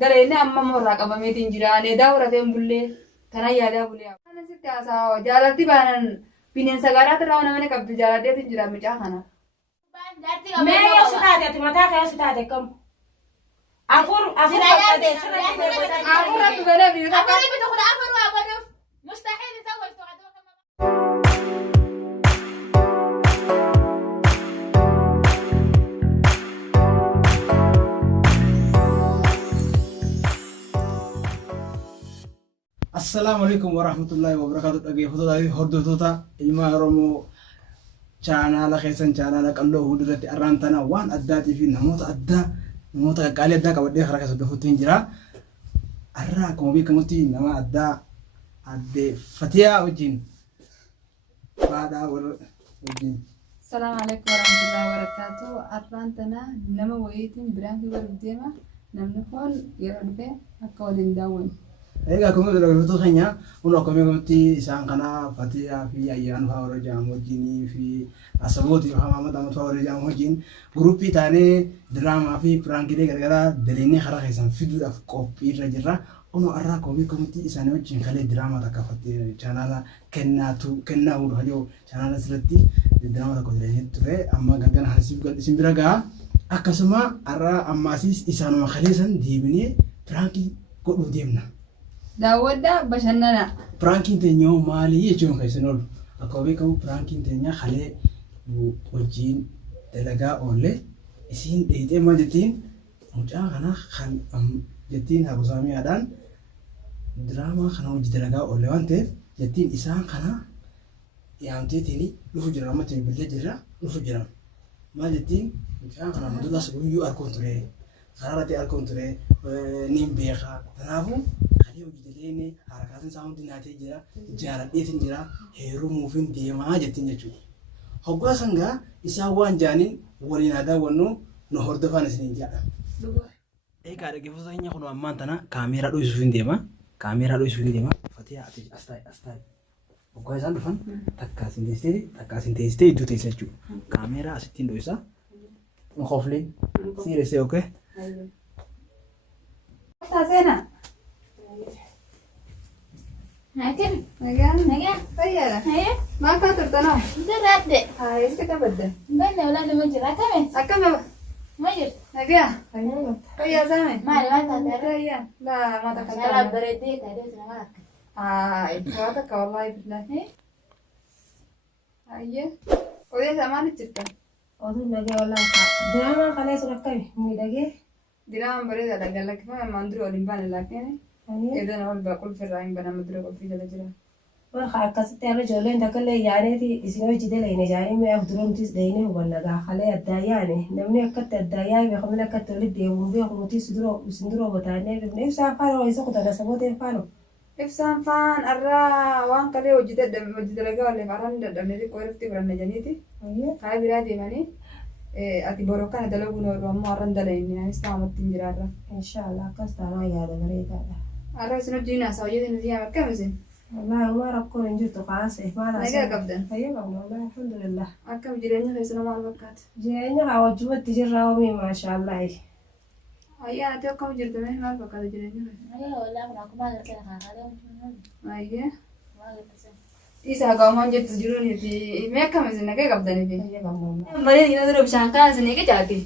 Dareen amma morraa qabameetiin jira. Needaa horateen bullee kana yaadaa bulee. Kana sitti haasaa jaalatti baanan bineensa gaaraatti irraa namni qabdu jaaladheetiin jira mucaa kana. Mee yoo si taate ati mataa kee yoo si taate kam? Afur fakkaatee Afuratti galee biyyoo takka. Assalamualaikum warahmatullahi wabarakatuh. Dhaggeeffattoota hordoftoota ilma Oromoo chaanaala keessan chaanaala qalloo hundirratti arraantana waan addaatii fi namoota qaqqaalii addaa qabadhee karaa keessa dhufuutiin jira. Arraa akkuma beekamutti nama addaa addee Fatiyaa wajjin baadhaa wajjin. Assalamualaikum warahmatullahi wabarakatuh. Arraantana nama wayiitiin biraan fi wal deema. Namni kun yeroo dhufe akka waliin daawwannu. Egaa akkuma dhaggeeffattoota keenya kun akkuma beekamutti isaan kana Fatiyaa fi Ayyaan fa'aa warra jedhamu wajjinii fi Asabooti yookaan Maamad Ahmad fa'aa warra jedhamu wajjin guruppii taanee diraamaa fi piraankiilee garaagaraa daliinee karaa keessan fiduudhaaf qophiirra jirra. Kun har'a akkuma beekamutti isaanii wajjin kalee diraamaa takka Fatiyaa chaanaala kennaa uummata jiru chaanaala asirratti diraamaa tokko dalainee ture amma galgala kana isin bira ga'a. Akkasuma har'a ammaasiis isaanuma kaleessan deebinee piraankii godhuu deemna. Daawwadhaa bashannana. Prankiin teenya maali jechuun kan isin oolu akkuma beekamu prankiin teenya kalee wajjin dalagaa oolle isiin dheeyxee maal jettiin mucaa kana kan jettiin hagusaamiyaadhaan diraamaa kana hojii dalagaa oolle waan ta'eef jettiin isaan kana yaamteetiin dhufu jira amma bilbilee jirra dhufu jira maal jettiin mucaa kana maduudhaas guyyuu arkoon ture karaarratti arkoon ture niin beekaa kanaafuu kalee hojii daleene harakaatiin isaa hundi naatee jira jaaladheetiin jira heerumuufin deemaa jettiin jechuudha. Hoggaa sangaa isaan waan jaaniin waliin haa daawwannu nu hordofaan isiniin jedha. Egaa dhaggeeffattoota keenya kun ammaan tana kaameeraa dho'isuuf deema. Kaameeraa dho'isuuf deema. Fatiyaa ati as taa'e. Hoggaa isaan dhufan takka isin teessitee iddoo teessa jechuudha. Kaameeraa asittiin dho'isa. Nkoflee siiressee ookee. Taasena. Nakin, Nagaa. Fayyaadha. ayah, Maal kaa turtanoo? berat deh. Eessa qabadda? Benar ulah ada majir, apa Akkama majir? nagaa. Fayyaa saame? Mari mata ada. Fayyaa. Laa mata Saya kaltaa. berarti tadi sudah ngelak. Itti takka wallaahi billahi. Ayyee. Odeessa maaliif jirta? Oduu nagee walaa diraamaa kalee sun akkami miidhagee Diraamaan bareedaadha. Gallakkifame ammaan dura waliin baane laakkeen. Eedana ol qulfirraa hin banama dura qulfii jala jira. warra akkasitti har'a ijoolleen takkallee yaaneeti isin hojii dalayne jaanii mi'a durumtis dhayinee hubannagaa kalee addaa yaane namni akkatti addaa yaa'e beekamni akkatti walitti deemuun beekamuti isin dura botaanee dhufne ibsaan faana wayisa kutana sabooteen faana. Ibsaan faan arraa waan kalee hojii dalagaa waliin arraan dadhabne xiqqoo irratti godhanne janiiti. Karaa biraa deemanii ati boroo kana dalaguun oolu ammoo arraan dalayne anis taa'amatti hin jiraarra. Inshaallah akkas taanaa yaada bareedaadha. Arraa isin hojii naasaa hojjetan isin yaama akkamisin? Wallaahi uumaa rakkoon hin jirtu kaasee maal Nagaa qabdan. Fayyaa qabna wallaahi alhamdulillah. Akkam jireenya keessanoo maal fakkaata? Jireenya haa wajjumatti jirra oomii maashaallahi. Ayyaan ati akkam jirtu mee maal fakkaata jireenya keessa? Ayah ulah aku mager kena kakak. Ayyee. Mager pesan. Isa gaamaan jettu jiruuniti mee akkamisin nagaa qabdaniifi? Fayyaa qabna wallaahi. Bareedina dura bishaan kana isin eegachaati.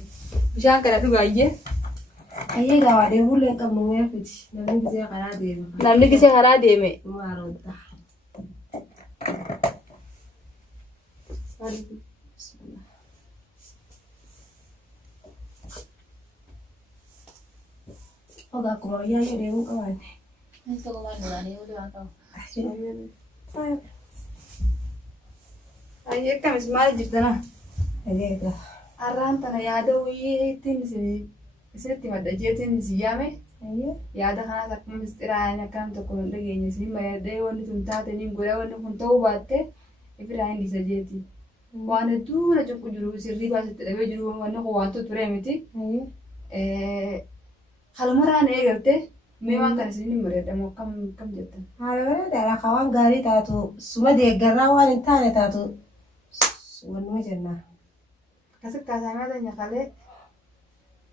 Bishaan kana dhugaa ayyee. Ayyee gaawaa deemuullee hin qabnu mee fiti namni bisee karaa deema. Namni gisee karaa deeme. Maarodda. Oga akkuma wayyaa yoo deemuu qabaanne. Itu kau mana ni udah kau. Ayyee akkamis maal jirtana? Adeega. Arraan tana yaada wayyiitiin isinitti madda jeetiin isin yaame. Ayyee. Yaada kanaas akkuma misxiraan akkam tokko hin dhageenye isin mayyadhee wanni tun taate niin godha wanni kun ta'uu baatte ifirraa hin dhiisa jeeti. Waan hedduu na cuqqu jiru sirrii baasitti dhabee jiru wanni kun waantu ture miti. Ayyee. Halumarraan eegarte mee waan kana isin hin bareedhamu akkam jettan. Haala bareedaadha akka waan gaarii taatu suma deeggarraa waan hin taane taatu wannuma jennaa. Akkasitti kaasaa teenya kalee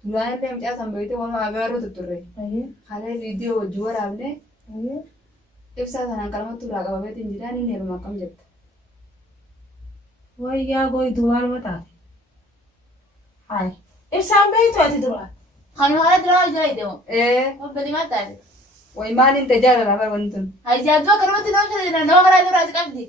Duraan illee mucaa san beekte waan agarru tutturre. Haala viidiyoo wajjin waraabne ibsaa sanaan qalmatti irraa qabameetiin jiraan inni heeruma akkam jetta. Wayyaa goytu maal mataate? Hai. Ibsaan beektu ati dura. Kan haala dura jira ideemo. Obbali mataate. Way maaliin tajaajila bara wanti tun. Ajaa'iba karooti nama karaa dura as qabdi.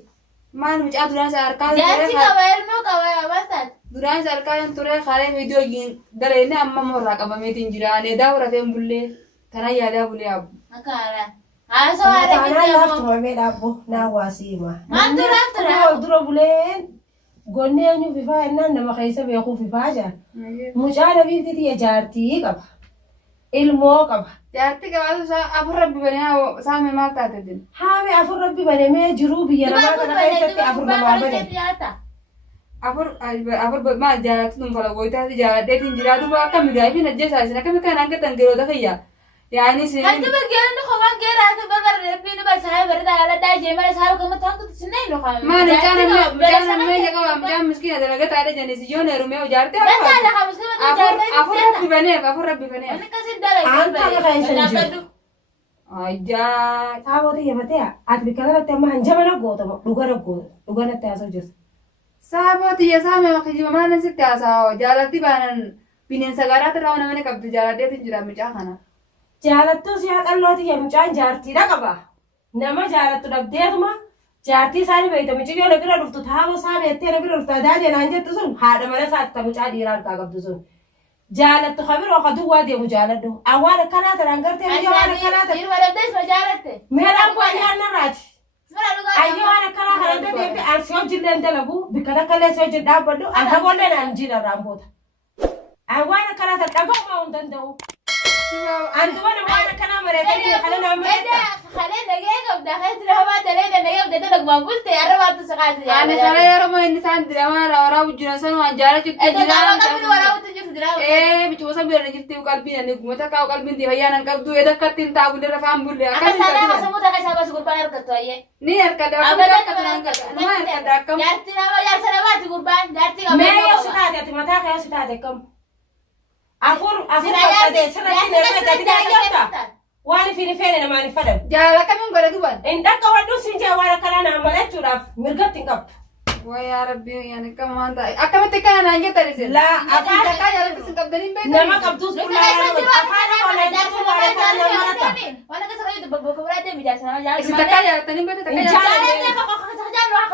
Maal mucaa duraan isa harkaa Jaarsi qaba ilmoo qaba mataate. duraan isa harkaa hin ture haala viidiyoo wajjin dareenee amma morraa qabameetiin jira. Aneedaa warafeen bullee kana yaadaa bulee abbu. Akkaara. Haasoo haala Tanaan qixxeemo. laftuma mee dhaabbo naa waasiima. Maaltu laftura? Dura buleen gonnee eenyu fifaa ennaan nama keessa beekuu fifaa jira. Mucaa nabiitti jaartii qaba. Ilmoo qaba. Jaartii qabaatu afur rabbi banee saame maal taate din. Haami afur rabbi banamee jiruu biyya namaa kana keessatti afur namaa bane. Afur maal jaalatti tun fala gooytaati jaaladheetiin jira duba akka midhaafi najjeesaa isin akkami kan hanga tangiroota fayyaa. Yaani sin. Hantu bergeeraan kophaan geeraatu babar biinu basaa barda ala daajee mala saa kuma tantu sinne no kan. Maal jaanan mee jaqaba jaan miskiina dalaga taade janis yoon heerumee jaartii Bata ala kamus kuma jaartii. afur rabbi baneef. Ani kasi dalaga. Anta ka keessa jiru. Ajaa. Taabooti yabatee ati bikka kanatti amma hanjamana gootama dhuganatti haasoo jirtu. Saaboti ya saame wakijiba maalan sitti haasawa jaalatti baanan bineensa garaatti irraa namani qabdu jaaladheetiin jira mucaa kana. Jaalattuu siyaa qallooti yaa mucaan jaartiidha qaba. Nama jaalattu dhabdeetuma jaartii isaanii beekta mucayyoo na bira dhuftu taaboo isaa beektee na bira dhuftu adaajee naan jettu sun haadha mana isaatti mucaa dhiiraa harkaa qabdu sun. Jaalattu kabiroo ka duwwaa deemu jaaladhu. Awwaan akkanaa taraan gartee biyya waan akkanaa ta'e. Irma dabdees ma jaalatte. Meedhaan bu'aa nyaannarraati. Sura dhugaa. Ayyoo waan akkanaa kanatti deemte ansi hojjillee dalagu bikka takkallee si hojii dhaabbadhu akka boollee naan jiidharraan boota. Awwaan akkanaa ta'e dhaga'umaa hin danda'u. Antuba nama waan akkanaa mareetanii kana nama mareetta. Kale nagee qabda kale diraamaa dalee nagee qabda dalagmaa bulte arrabaatu saqaati. Ani kana yeroo inni isaan diraamaa rawaaraa wajjin san waan jaalachutti diraamaa qabdu waraabatu jirtu diraamaa. Bichuma bira jirti qalbiin ani gumata kaa qalbiin di fayyaan qabdu edakkatti hin taabu dirra faan bulle Akka saanaa samuuta keessaa basu gurbaan harkattu ayyee. Ni harkadha akkuma harkadha akkam. Jaarti nama jaarsa namaati gurbaan jaarti qabda. Mee yoo si taate ati mataa kee yoo si taate kam. Afur fakkatee sirratti neemee gadi daayyoota. Waan ifin feene namaan hin fadhan. Jaalala kamiin godhe duban. Hin dhaqqa wadduun siin jee waan akkanaa naan malachuudhaaf mirgatti hin qabdu. Wayyaa rabbii yaani kamaan ta'e akkamitti kana naan jettan isin. Laa Afaan takkaa jaalatti isin qabdanii beekan. nama qabduus qullaa afaan oolaa jaarsa wareetaa nama marata. Waan akka sarara itti bakka biraa deemi jaarsa nama jaarsa. Isin takkaa jaalatanii beekta takkaa jaalatanii.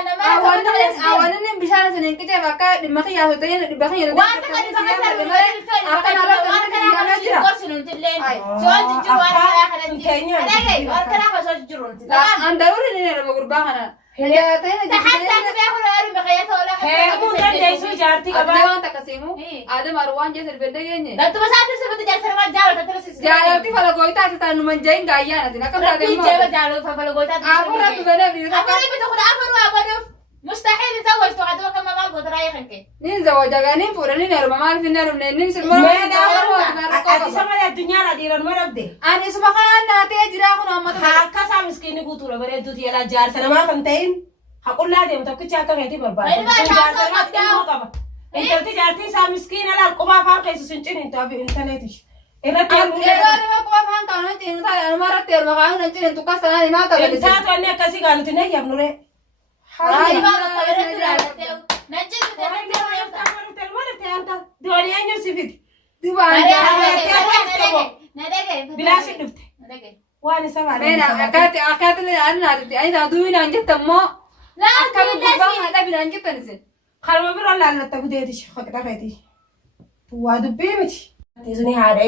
Awwan inni bishaan isin hin qicee bakka dhimma kiyyaa ta'ee dhibba kan jedhamu. Waan akka dhibba kan jedhamu akka narratti waan kana kan jiru gorsi nuti illee. Soon jijjiiru waan kana kanatti. Dhagee waan kana kan soon jijjiiru nuti. Andaruuri ni dha gurbaa kana. Tahantaa beeku laaru bakka toola. Heerumuu dandeessu jaartii Abdee qabaa. waan takka siimu. Aadam arwaan jee sirbedde geenye. Dattuma saatti sirbitti jaarsa nama jaalata tira sisi. Jaalatti fala gooytaa ati taanu manjain gaayyaa ati nakam taate Rabbi immoo. jeeba jaalatu fafala gootaa. Afur rabbi banee biiruu. Afuri bitu kun afur waa baduuf. Mustahil zawwajtu adu akka mamal goota raayee kan kee. Nin zawajaga nin fuudhanii neeruma maal finne rumne nin sirma. Ati sama addunyaadha dhiiran ma dhabde. Ani isuma kanaan naatee jiraa kun amma ta'e. Akka isaa miskiinni guutuudha bareedduuti yaalaa jaarsa namaa kan ta'in haqullaa deemu tokkicha akka keetii barbaada. Jaarsa namaatti ilmoo qaba. Intalti jaartii isaa miskiina laal quba afaan keessu sin ciniintu abi intaneetish. Irratti Yeroo nama quba afaan kaanu ciniintu taate anuma irratti heeruma kaanu ciniintu kastanaa himaa ta'e. intaatu wanni akkasii gaanuti ne yabnure. Ay baba kabira jiraate. Najjisu deemte. Doonii eenyu sifiti. Dubaan Bilaashii dhufte. Waan isa baadha. Meena akkaati ani naatitti ani taatu duwinaan jettan moo akkami gubbaa haadha binaan jettan isin. Kalma biroo laallatta budeeti haqxa feeti. Waa dubbii miti. Suni haadha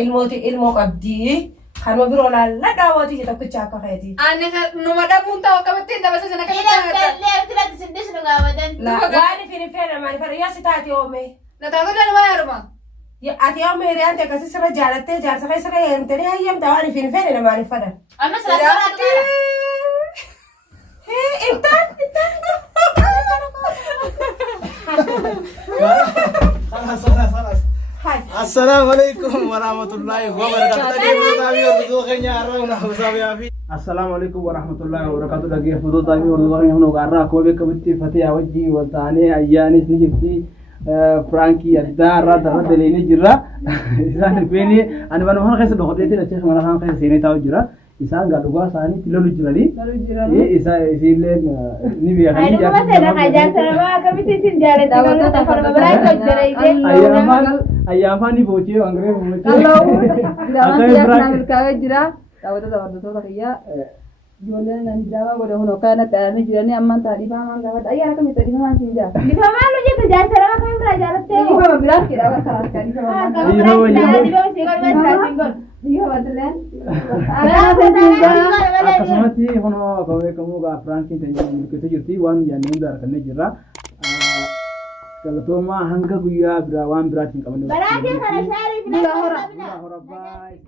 ilmoo qabdii. Kalma biroo laalladhaa waati tokkicha akka feeti. Ani numa dhabuun ta'u akkamitti hin dabasa sana Waan ifin feena maal fara yoo si taate oomee. Na taatu nama heeruma. Ati yoo meeriyaan ta'e akkasii sirra jaalattee jaarsa keessa irra heerumtanii hayyamta waan ifin feene namaan hin fadan. Assalamualaikum warahmatullahi wabarakatuh. Assalamualaikum warahmatullahi wabarakatuh. Lagi foto tadi orang-orang yang nak arah kau bekerja fatih awji, waltane ayyanis ni jadi Frankie adda rada dalene jira isaan beni ani banu han khaysa doqodete la sheekh malahan khaysa seenay taw jira isaan ga duga saani tilolu jirani isa isile ni biya Ay, no ba sila kaya saraba kami tisin jare tawo ta farma balay ko jare ide. ayyafa ni boche angre boche Kalau dalam tiap namil kawe jira, tahu tahu kaya jualan dan jawa bodoh hono kana tani jirani amman tadi paman gawat ayah kami tadi paman sinja. Di pama lu je jare saraba kami pra jare te. Ini kau bilang kira apa salah sekali sama. Kami pra di bawah singgol mas singgol. Iya betulan. akasumati hono kawe kamu ga Frankie tanya mulkete jirti wan janin dar kanne jira kalau to ma hanga guya bra wan bra tin kamane Barake kara shari Bila hora. hora bye